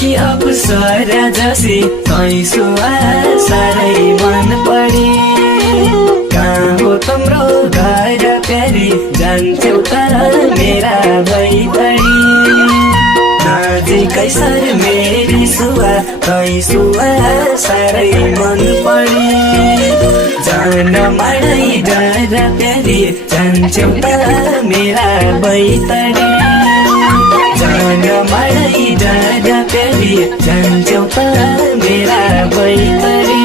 देखि अप्सरा जसी कैसुवा साह्रै मन परी कहाँ हो तिम्रो घर प्यारी जान्छौ तर मेरा भैतडी नजिकै सर मेरी सुवा कैसुवा साह्रै मन परी जान माडै डर प्यारी जान्छौ तर मेरा भैतडी जान माडै डर प्यारी जान्छौ तर मेरा भैतडी